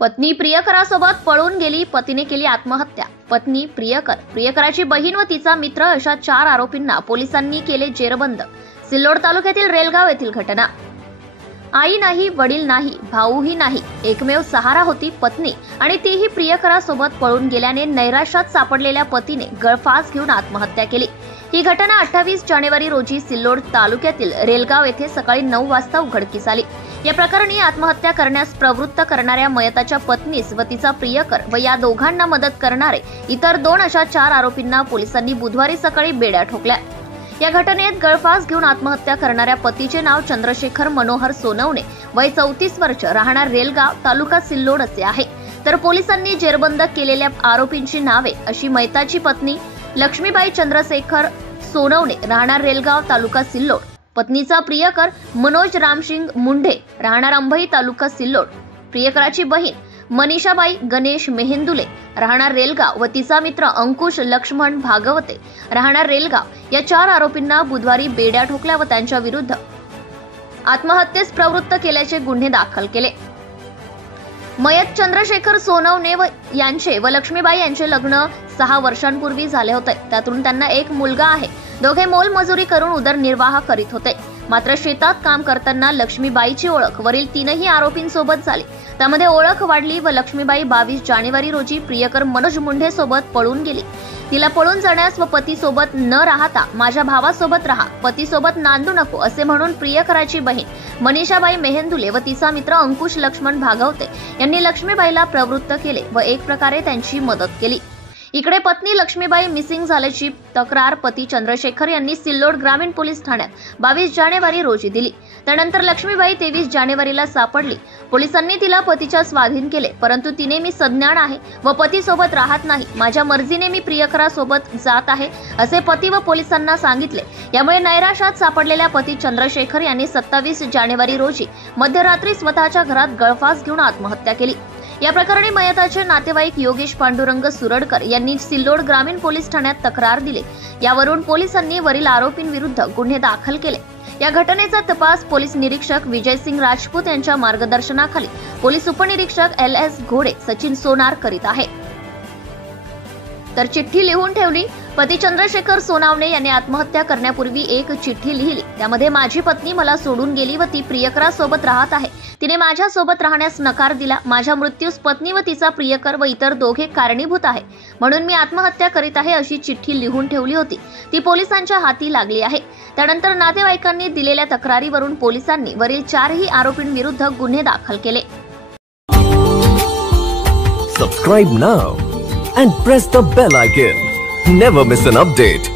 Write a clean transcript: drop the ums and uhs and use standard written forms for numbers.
पत्नी प्रियकरासोबत पळून गेली, पतीने केली आत्महत्या। पत्नी प्रियकराची बहीण व तिचा मित्र अशा 4 आरोपींना पोलिसांनी केले जेरबंद। सिल्लोड तालुक्यातील रेलगाव येथील घटना। आई नाही, वडील नाही, भाऊही नाही, एकमेव सहारा होती पत्नी आणि तीही प्रियकरासोबत पळून गेल्याने नैराश्यात सापडलेल्या पतीने गळफास घेऊन आत्महत्या केली। ही घटना 28 जानेवारी रोजी सिल्लोड तालुक्यातील रेलगाव येथे सकाळी 9 वाजता उघडकीस आली। या प्रकरणी आत्महत्या करण्यास प्रवृत्त करणाऱ्या मयताच्या पत्नीस व तिचा प्रियकर व या दोघांना मदत करणारे इतर 2 अशा 4 आरोपींना पोलिसांनी बुधवारी सकाळी बेड्या ठोकल्या। या घटनेत गळफास घेऊन आत्महत्या करणाऱ्या पतीचे नाव चंद्रशेखर मनोहर सोनवणे, वय 34 वर्ष, राहणार रेलगाव, तालुका सिल्लोड असे आहे। तर पोलिसांनी जेरबंद केलेल्या आरोपींची नावे अशी मयताची पत्नी लक्ष्मीबाई चंद्रशेखर सोनवणे, राहणार रेलगाव, तालुका सिल्लोड, पत्नीचा प्रियकर मनोज रामसिंग मुंढे, राहणार अंभई, तालुका सिल्लोड, प्रियकराची बहीण मनीषाबाई गणेश मेहेंदुले, राहणार रेलगाव व तिचा मित्र अंकुश लक्ष्मण भागवते, राहणार रेलगाव, या 4 आरोपींना बुधवारी बेड्या ठोकल्या व त्यांच्या विरुद्ध आत्महत्येस प्रवृत्त केल्याचे गुन्हे दाखल केले। मयत चंद्रशेखर सोनवणे यांचे व लक्ष्मीबाई यांचे लग्न 6 वर्षांपूर्वी झाले होते। त्यातून त्यांना एक मुलगा आहे। दोघे मोलमजुरी करून उदरनिर्वाह करीत होते। मात्र शेतात काम करताना लक्ष्मीबाईची ओळख वरील 3ही आरोपींसोबत झाली। त्यामध्ये ओळख वाढली व लक्ष्मीबाई 22 जानेवारी रोजी प्रियकर मनोज मुंढे सोबत पळून गेली। तिला पळून जाण्यास व पतीसोबत न राहता माझ्या भावासोबत राहा, पतीसोबत नांदू नको असे म्हणून प्रियकराची बहीण मनीषाबाई मेहेंदुले व तिचा मित्र अंकुश लक्ष्मण भागवते यांनी लक्ष्मीबाईला प्रवृत्त केले व एक प्रकारे त्यांची मदत केली। इकडे पत्नी लक्ष्मीबाई मिसिंग झाल्याची तक्रार पती चंद्रशेखर यांनी सिल्लोड ग्रामीण पोलीस ठाण्यात 22 जानेवारी रोजी दिली। त्यानंतर लक्ष्मीबाई 23 जानेवारीला सापडली। पोलिसांनी तिला पतीच्या स्वाधीन केले, परंतु तिने मी सज्ञान आहे व पतीसोबत राहत नाही, माझ्या मर्जीने मी प्रियकरासोबत जात आहे असे पती व पोलिसांना सांगितले। यामुळे नैराश्यात सापडलेल्या पती चंद्रशेखर यांनी 27 जानेवारी रोजी मध्यरात्री स्वतःच्या घरात गळफास घेऊन आत्महत्या केली। या प्रकरणी मयताचे नातेवाईक योगेश पांडुरंग सुरडकर यांनी सिल्लोड ग्रामीण पोलीस ठाण्यात तक्रार दिली। यावरून पोलिसांनी वरील आरोपींविरुद्ध गुन्हे दाखल केले। या घटनेचा तपास पोलीस निरीक्षक विजयसिंग राजपूत यांच्या मार्गदर्शनाखाली पोलीस उपनिरीक्षक LS घोडे, सचिन सोनार करीत आहे। तर चिठ्ठी लिहून ठेवली। पती चंद्रशेखर सोनवणे यांनी आत्महत्या करण्यापूर्वी एक चिठ्ठी लिहिली। त्यामध्ये माझी पत्नी मला सोडून गेली व ती प्रियकरासोबत राहत आहे। तिने माझ्या सोबत राहण्यास नकार दिला। माझ्या मृत्यूस पत्नी व तिचा प्रियकर व इतर दोघे कारणीभूत आहे, म्हणून मी आत्महत्या करीत आहे अशी चिठ्ठी लिहून ठेवली होती। ती पोलिसांच्या हाती लागली आहे। त्यानंतर नातेवाईकांनी दिलेल्या तक्रारीवरून पोलिसांनी वरील 4ही आरोपींविरुद्ध गुन्हे दाखल केले। Subscribe now and press the bell icon. Never miss an update.